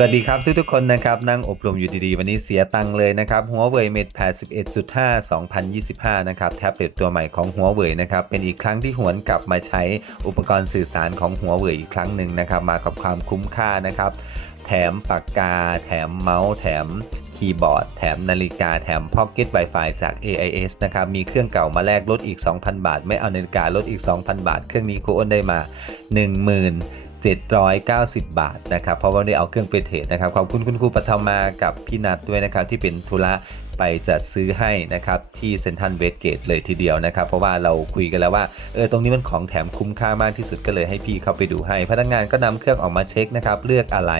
สวัสดีครับทุกๆคนนะครับ นั่งอบรมอยู่ดีๆ วันนี้เสียตังค์เลยนะครับหัวเว่ย Mate 81.5 2025 นะครับ แท็บเล็ตตัวใหม่ของหัวเว่ยนะครับ เป็นอีกครั้งที่หวนกลับมาใช้อุปกรณ์สื่อสารของหัวเว่ยอีกครั้งหนึ่งนะครับ มากับความคุ้มค่านะครับ แถมปากกา แถมเมาส์ แถมคีย์บอร์ด แถมนาฬิกา แถม Pocket Wi-Fi จาก AIS นะครับ มีเครื่องเก่ามาแลกลดอีก 2,000 บาท ไม่เอานาฬิกาลดอีก 2,000 บาท เครื่องนี้ครูอ้นได้มา 10,000 790 บาทนะครับ เพราะว่าได้เอาเครื่องไปเทรดนะครับ ขอบคุณคุณครูปฐมากับพี่นัทด้วยนะครับ ที่เป็นธุระไปจัดซื้อให้นะครับที่เซ็นทรัลเวสเกตเลยทีเดียวนะครับ เพราะว่าเราคุยกันแล้วว่าเออตรงนี้มันของแถมคุ้มค่ามากที่สุดก็เลยให้พี่เข้าไปดูให้ พนักงานก็นำเครื่องออกมาเช็คนะครับเลือกอะไร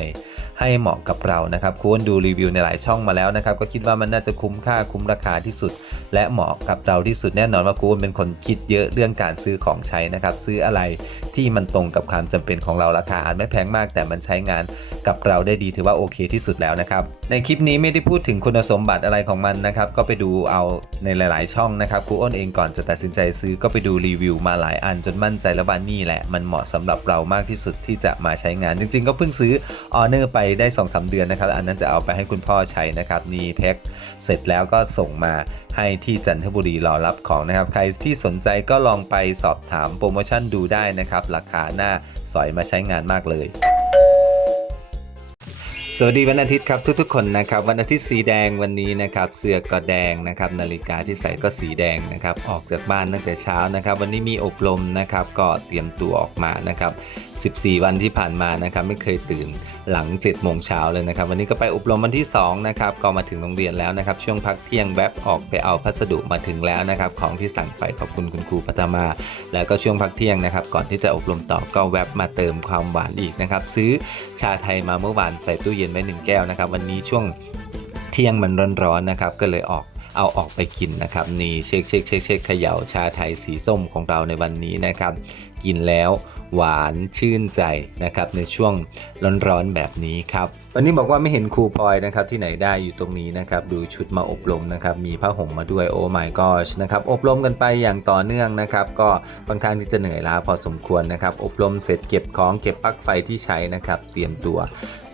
ให้เหมาะกับเรานะครับครูอ้นดูรีวิวในหลายช่องมาแล้วนะครับ ก็คิดว่ามันน่าจะคุ้มค่าคุ้มราคาที่สุดและเหมาะกับเราที่สุดแน่นอนว่าครูอ้นเป็นคนคิดเยอะเรื่องการซื้อของใช้นะครับ ซื้ออะไรที่มันตรงกับความจำเป็นของเราราคาอาจไม่แพงมาก แต่มันใช้งานกับเราได้ดีถือว่าโอเคที่สุดแล้วนะครับ ในคลิปนี้ไม่ได้พูดถึงคุณสมบัติอะไรของมันนะครับ ก็ไปดูเอาในหลาย ๆ ช่องนะครับครูอ้นเองก่อนจะตัดสินใจซื้อก็ไปดูรีวิวมาหลายอันจนมั่นใจแล้วว่านี่แหละ มันเหมาะสำหรับเรามากที่สุดที่จะมาใช้งาน จริง ๆ ก็เพิ่งซื้อออเนอร์ไปได้2อสเดือนนะครับ อันนั้นจะเอาไปให้คุณพ่อใช้นะครับนี่แพ็คเสร็จแล้วก็ส่งมาให้ที่จันทบุรีรอรับของนะครับ ใครที่สนใจก็ลองไปสอบถามโปรโมชั่นดูได้นะครับ ราคาหน้าสอยมาใช้งานมากเลย สวัสดีวันอาทิตย์ครับทุกๆคนนะครับวันอาทิตย์สีแดงวันนี้นะครับเสื้อก็แดงนะครับนาฬิกาที่ใส่ก็สีแดงนะครับออกจากบ้านตั้งแต่เช้านะครับ วันนี้มีอบรมนะครับก็เตรียมตัวออกมานะครับ14 วันที่ผ่านมานะครับไม่เคยตื่นหลัง7โมงเช้าเลยนะครับ วันนี้ก็ไปอบรมวันที่2นะครับก็มาถึงโรงเรียนแล้วนะครับ ช่วงพักเที่ยงแวบออกไปเอาพัสดุมาถึงแล้วนะครับ ของที่สั่งไปขอบคุณคุณครูพัฒมา แล้วก็ช่วงพักเที่ยงนะครับ ก่อนที่จะอบรมต่อก็แวบมาเติมความหวานอีกนะครับ ซื้อชาไทยมาเมื่อวานใส่ตู้เย็นไว้หนึ่งแก้วนะครับ วันนี้ช่วงเที่ยงมันร้อนๆนะครับ ก็เลยออกเอาออกไปกินนะครับ นี่เช็คเช็คเช็คเช็คเขย่าชาไทยสีส้มของเราในวันนี้นะครับ กินแล้วหวานชื่นใจนะครับ ในช่วงร้อนๆแบบนี้ครับ วันนี้บอกว่าไม่เห็นครูพลอยนะครับ ที่ไหนได้อยู่ตรงนี้นะครับ ดูชุดมาอบรมนะครับ มีผ้าห่มมาด้วยโอ้ my gosh นะครับ อบรมกันไปอย่างต่อเนื่องนะครับ ก็ค่อนข้างที่จะเหนื่อยล้าพอสมควรนะครับ อบรมเสร็จเก็บของเก็บปลั๊กไฟที่ใช้นะครับ เตรียมตัว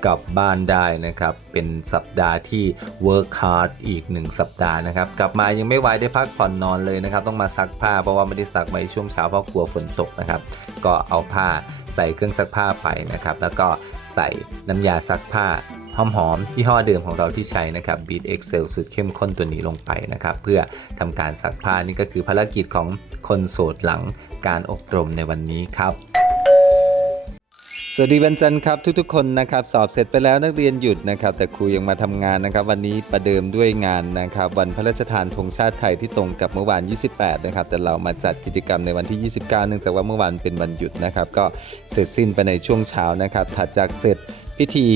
กลับบ้านได้นะครับ เป็นสัปดาห์ที่ work hard อีก 1 สัปดาห์นะครับ กลับมายังไม่ไหวได้พักผ่อนนอนเลยนะครับ ต้องมาซักผ้าเพราะว่าไม่ได้ซักมาในช่วงเช้าเพราะกลัวฝนตกนะครับ ก็เอาผ้าใส่เครื่องซักผ้าไปนะครับ แล้วก็ใส่น้ำยาซักผ้าหอมๆยี่ห้อเดิมของเราที่ใช้นะครับ Beat Excel สูตรเข้มข้นตัวนี้ลงไปนะครับ เพื่อทำการซักผ้านี่ก็คือภารกิจของคนโสดหลังการอบรมในวันนี้ครับ สวัสดีวันจันทร์ครับทุกๆคนนะครับสอบเสร็จไปแล้วนักเรียนหยุดนะครับแต่ครูยังมาทำงานนะครับ วันนี้ประเดิมด้วยงานนะครับวันพระราชทานธงชาติไทยที่ตรงกับเมื่อวาน 28 นะครับแต่เรามาจัดกิจกรรมในวันที่ 29 เนื่องจากว่าเมื่อวานเป็นวันหยุดนะครับก็เสร็จสิ้นไปในช่วงเช้านะครับถัดจากเสร็จพิธี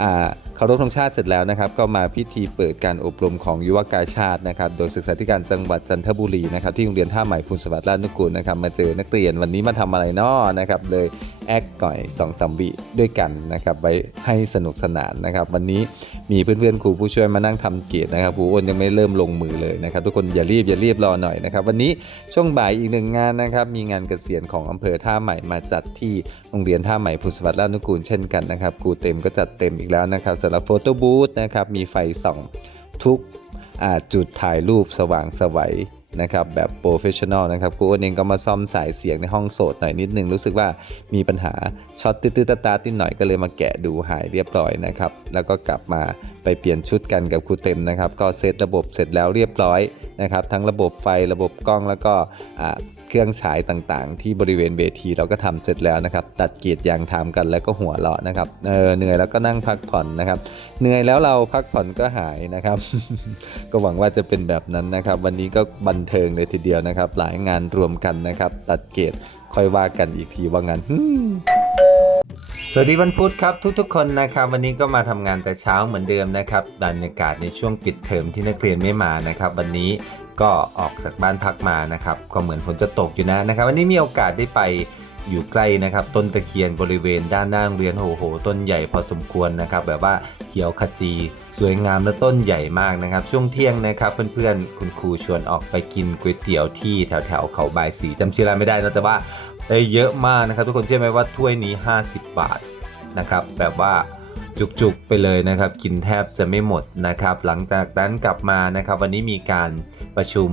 อ่าเคารพธงชาติเสร็จแล้วนะครับ ก็มาพิธีเปิดการอบรมของยุวกาชาตินะครับ โดยศึกษาธิการจังหวัดจันทบุรีนะครับที่โรงเรียนท่าใหม่พูนสวัสดิ์ราชนุกูลนะครับมาเจอนักเรียนวันนี้มาทำอะไรน้อนะครับเลยแอคก่อย2อสวิด้วยกันนะครับไว้ให้สนุกสนานนะครับ วันนี้มีเพื่อนๆครูผู้ช่วยมานั่งทำเกียรตินะครับครูอ้นยังไม่เริ่มลงมือเลยนะครับ ทุกคนอย่ารีบอย่ารีบรอหน่อยนะครับ วันนี้ช่วงบ่ายอีกหนึ่งงานนะครับ มีงานเกษียณของอำเภอท่าใหม่มาจัดที่โรงเรียนท่าใหม่พุทธสวัสดิ์ราชนุกูลเช่นกันนะครับครูเต็มก็จัดเต็มอีกแล้วนะครับสำหรับโฟโต้บูธนะครับมีไฟส่องทุกจุดถ่ายรูปสว่างสวัย นะครับแบบโปรเฟชชั่นอลนะครับครูอ้นเองก็มาซ่อมสายเสียงในห้องโสดหน่อยนิดนึงรู้สึกว่ามีปัญหาช็อตตื้อๆตาๆนิดหน่อยก็เลยมาแกะดูหายเรียบร้อยนะครับแล้วก็กลับมาไปเปลี่ยนชุดกันกับครูเต็มนะครับ ก็เซตระบบเสร็จแล้วเรียบร้อยนะครับ ทั้งระบบไฟระบบกล้องแล้วก็ เครื่องฉายต่างๆ ที่บริเวณเวทีเราก็ทำเสร็จแล้วนะครับ ตัดเกียรติยางทำกันแล้วก็หัวเราะนะครับเออเหนื่อยแล้วก็นั่งพักผ่อนนะครับ เหนื่อยแล้วเราพักผ่อนก็หายนะครับ ก็หวังว่าจะเป็นแบบนั้นนะครับ วันนี้ก็บันเทิงเลยทีเดียวนะครับ หลายงานรวมกันนะครับ ตัดเกียรติค่อยว่ากันอีกทีว่างั้นสวัสดีวันพุธครับทุกๆคนนะครับ วันนี้ก็มาทำงานแต่เช้าเหมือนเดิมนะครับบรรยากาศในช่วงปิดเทอมที่นักเรียนไม่มานะครับ วันนี้ ก็ออกจากบ้านพักมานะครับ ก็เหมือนฝนจะตกอยู่นะนะครับ วันนี้มีโอกาสได้ไปอยู่ใกล้นะครับ ต้นตะเคียนบริเวณด้านหน้าโรงเรียนโอ้โห ต้นใหญ่พอสมควรนะครับ แบบว่าเขียวขจี สวยงามและต้นใหญ่มากนะครับ ช่วงเที่ยงนะครับ เพื่อนๆ คุณครูชวนออกไปกินก๋วยเตี๋ยวที่แถวๆเขาบายสีจำชื่อร้านไม่ได้นะแต่ว่าได้เยอะมากนะครับ ทุกคนเชื่อไหมว่าถ้วยนี้ 50 บาทนะครับ แบบว่าจุกๆไปเลยนะครับ กินแทบจะไม่หมดนะครับ หลังจากนั้นกลับมานะครับ วันนี้มีการ ประชุม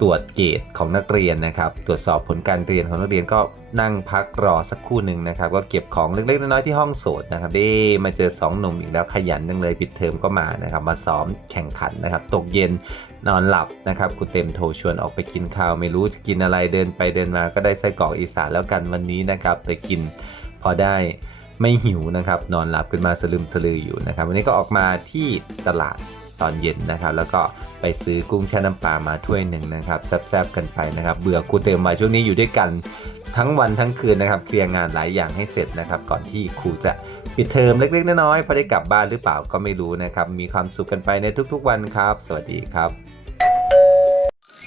ตรวจเกรดของนักเรียนนะครับ ตรวจสอบผลการเรียนของนักเรียนก็นั่งพักรอสักครู่หนึ่งนะครับ ก็เก็บของเล็กๆน้อยๆที่ห้องโสดนะครับได้มาเจอสองหนุ่มอีกแล้วขยันจังเลยปิดเทอมก็มานะครับ มาซ้อมแข่งขันนะครับ ตกเย็นนอนหลับนะครับคุณเต็มโทรชวนออกไปกินข้าวไม่รู้จะกินอะไรเดินไปเดินมาก็ได้ไส้กรอกอีสานแล้วกันวันนี้นะครับไปกินพอได้ไม่หิวนะครับ นอนหลับขึ้นมาสลึมสลืออยู่นะครับ วันนี้ก็ออกมาที่ตลาด ตอนเย็นนะครับ แล้วก็ไปซื้อกุ้งแช่น้ำปลามาถ้วยหนึ่งนะครับแซบๆกันไปนะครับ เบื่อครูเต็มมาช่วงนี้อยู่ด้วยกันทั้งวันทั้งคืนนะครับเคลียร์งานหลายอย่างให้เสร็จนะครับก่อนที่ครูจะปิดเทอมเล็กๆน้อยๆพอได้กลับบ้านหรือเปล่าก็ไม่รู้นะครับ มีความสุขกันไปในทุกๆวันครับ สวัสดีครับ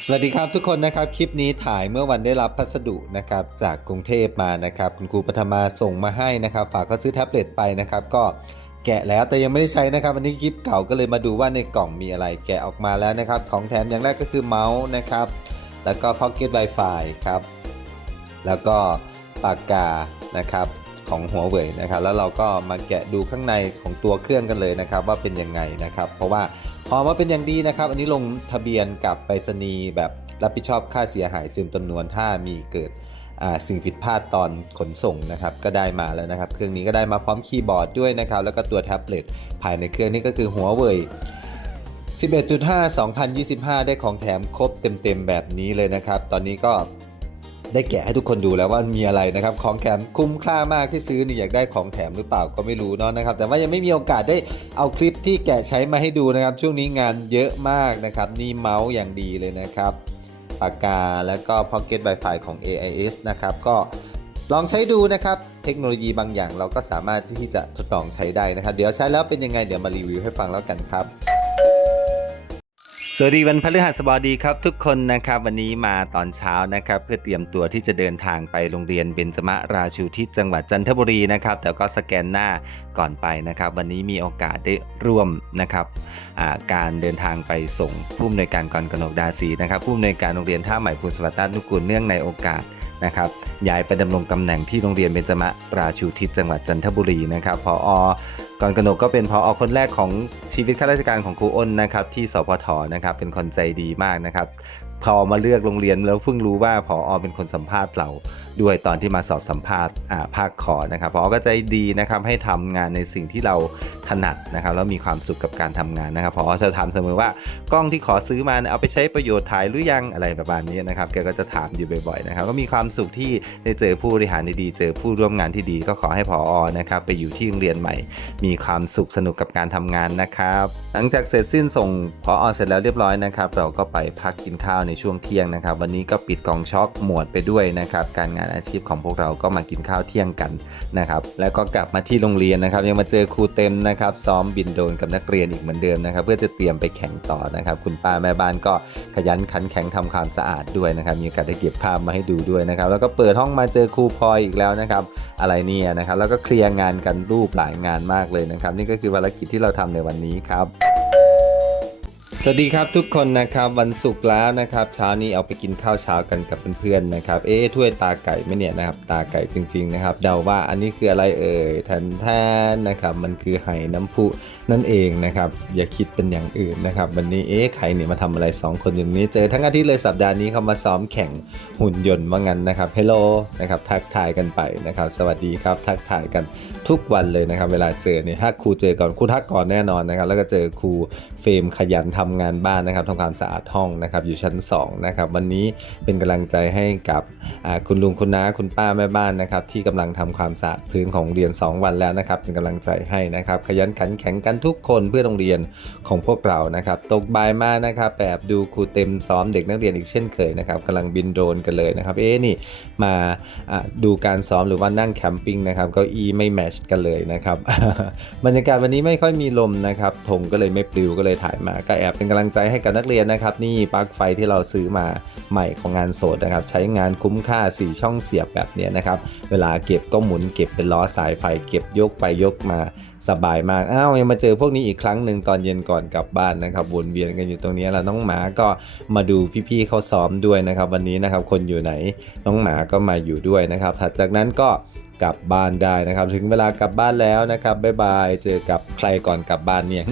สวัสดีครับทุกคนนะครับ คลิปนี้ถ่ายเมื่อวันได้รับพัสดุนะครับจากกรุงเทพมานะครับ คุณครูปฐมาส่งมาให้นะครับ ฝากเขาซื้อแท็บเล็ตไปนะครับ ก็ แกะแล้วแต่ยังไม่ได้ใช้นะครับอันนี้คลิปเก่าก็เลยมาดูว่าในกล่องมีอะไรแกะออกมาแล้วนะครับ ของแถมอย่างแรกก็คือเมาส์นะครับ แล้วก็ Pocket Wi-Fi ครับ แล้วก็ปากกานะครับของหัวเว่ยนะครับ แล้วเราก็มาแกะดูข้างในของตัวเครื่องกันเลยนะครับ ว่าเป็นยังไงนะครับ เพราะว่าพอมาเป็นอย่างดีนะครับ อันนี้ลงทะเบียนกับไปรษณีย์แบบรับผิดชอบค่าเสียหายเต็มจำนวนถ้ามีเกิด สิ่งผิดพลาดตอนขนส่งนะครับก็ได้มาแล้วนะครับ เครื่องนี้ก็ได้มาพร้อมคีย์บอร์ดด้วยนะครับ แล้วก็ตัวแท็บเล็ตภายในเครื่องนี้ก็คือหัวเว่ย11.5 2025 ได้ของแถมครบเต็มๆ แบบนี้เลยนะครับ ตอนนี้ก็ได้แกะให้ทุกคนดูแล้วว่ามีอะไรนะครับ ของแถมคุ้มค่ามากที่ซื้อนี่อยากได้ของแถมหรือเปล่าก็ไม่รู้เนาะนะครับ แต่ว่ายังไม่มีโอกาสได้เอาคลิปที่แกะใช้มาให้ดูนะครับ ช่วงนี้งานเยอะมากนะครับ นี่เมาส์อย่างดีเลยนะครับ ปากกา และก็ Pocket Wi-Fi ของ AIS นะครับ ก็ลองใช้ดูนะครับ เทคโนโลยีบางอย่างเราก็สามารถที่จะทดลองใช้ได้นะครับ เดี๋ยวใช้แล้วเป็นยังไงเดี๋ยวมารีวิวให้ฟังแล้วกันครับ สวัสดีวันพฤหัสบดีครับทุกคนนะครับวันนี้มาตอนเช้านะครับ เพื่อเตรียมตัวที่จะเดินทางไปโรงเรียนเบญจมราชูทิศจังหวัดจันทบุรีนะครับแต่ก็สแกนหน้าก่อนไปนะครับ วันนี้มีโอกาสได้ร่วมนะครับการเดินทางไปส่งผู้อำนวยการกรกนกดาซีนะครับผู้อำนวยการโรงเรียนท่าใหม่ภูสวัสดิ์นุกูลเนื่องในโอกาสนะครับย้ายไปดำรงตำแหน่งที่โรงเรียนเบญจมราชูทิศจังหวัดจันทบุรีนะครับพอ ก่อนกนกก็เป็นพออคนแรกของชีวิตข้าราชการของครูอ้นนะครับที่สพทนะครับเป็นคนใจดีมากนะครับ พอมาเลือกโรงเรียนแล้วเพิ่งรู้ว่าพออเป็นคนสัมภาษณ์เราด้วยตอนที่มาสอบสัมภาษณ์อ่าภาคขอนะครับพอก็ใจดีนะครับให้ทำงานในสิ่งที่เราถนัดนะครับแล้วมีความสุขกับการทำงานนะครับพอจะถามเสมอว่ากล้องที่ขอซื้อมาเอาไปใช้ประโยชน์ถ่ายหรือยังอะไรประมาณนี้นะครับแกก็จะถามอยู่บ่อยๆนะครับก็มีความสุขที่ได้เจอผู้บริหารดีๆเจอผู้ร่วมงานที่ดี ก็ขอให้พออนะครับไปอยู่ที่โรงเรียนใหม่ มีความสุขสนุกกับการทำงานนะครับ หลังจากเสร็จสิ้นส่งพออเสร็จแล้วเรียบร้อยนะครับเราก็ไปพักกินข้าวในช่วงเที่ยงนะครับ วันนี้ก็ปิดกองช็อคหมวดไปด้วยนะครับ การงานอาชีพของพวกเราก็มากินข้าวเที่ยงกันนะครับ แล้วก็กลับมาที่โรงเรียนนะครับ ยังมาเจอครูเต็มนะครับ ซ้อมบินโดรนกับนักเรียนอีกเหมือนเดิมนะครับ เพื่อจะเตรียมไปแข่งต่อนะครับ คุณป้าแม่บ้านก็ขยันขันแข็งทำความสะอาดด้วยนะครับ มีโอกาสได้เก็บภาพมาให้ดูด้วยนะครับ แล้วก็เปิดห้องมาเจอครูพลอยอีกแล้วนะครับ อะไรเนี่ยนะครับ แล้วก็เคลียร์งานกันรูปหลายงานมากเลยนะครับ นี่ก็คือภารกิจที่เราทำในวันนี้ครับ สวัสดีครับทุกคนนะครับวันศุกร์แล้วนะครับเช้านี้เอาไปกินข้าวเช้ากันกับเพื่อนๆนะครับเอ๊ถ้วยตาไก่ไหมเนี่ยนะครับตาไก่จริงๆนะครับเดาว่าอันนี้คืออะไรเอ่ยทันแทนนะครับมันคือไห่น้ำพุนั่นเองนะครับอย่าคิดเป็นอย่างอื่นนะครับวันนี้เอ๊ะใครเนี่ยมาทำอะไร 2 คนอยู่นี้เจอทั้งอาทิตย์เลยสัปดาห์นี้เขามาซ้อมแข่งหุ่นยนต์ว่างั้นนะครับเฮลโลนะครับทักทายกันไปนะครับสวัสดีครับทักทายกันทุกวันเลยนะครับเวลาเจอเนี่ยถ้าครูเจอก่อนครูทักก่อนแน่นอนนะครับแล้วก็เจอครูเฟรมขยันทำงานบ้านนะครับทำความสะอาดห้องนะครับอยู่ชั้น2นะครับวันนี้เป็นกำลังใจให้กับคุณลุงคุณน้าคุณป้าแม่บ้านนะครับที่กำลังทำความสะอาดพื้นของเรียน 2 วันแล้วนะครับเป็นกำลังใจให้นะครับขยันขันแข็งกันทุกคนเพื่อโรงเรียนของพวกเรานะครับตกบ่ายมากนะครับแบบดูครูเต็มซ้อมเด็กนักเรียนอีกเช่นเคยนะครับกำลังบินโดรนกันเลยนะครับเอ๊นี่มาอ่าดูการซ้อมหรือว่านั่งแคมปิ้งนะครับเก้าอี้ไม่แมชกันเลยนะครับบรรยากาศวันนี้ไม่ค่อยมีลมนะครับธงก็เลยไม่ปลิวก็เลยถ่ายมาก็แอบเป็นกำลังใจให้กับนักเรียนนะครับ นี่ปลั๊กไฟที่เราซื้อมาใหม่ของงานโสดนะครับ ใช้งานคุ้มค่า 4 ช่องเสียบแบบนี้นะครับ เวลาเก็บก็หมุนเก็บเป็นล้อสายไฟเก็บยกไปยกมาสบายมาก อ้าวยังมาเจอพวกนี้อีกครั้งหนึ่งตอนเย็นก่อนกลับบ้านนะครับ วนเวียนกันอยู่ตรงนี้แล้วน้องหมาก็มาดูพี่ๆเขาซ้อมด้วยนะครับ วันนี้นะครับคนอยู่ไหนน้องหมาก็มาอยู่ด้วยนะครับถัดจากนั้นก็กลับบ้านได้นะครับ ถึงเวลากลับบ้านแล้วนะครับบ๊ายบายเจอกับใครก่อนกลับบ้านเนี่ย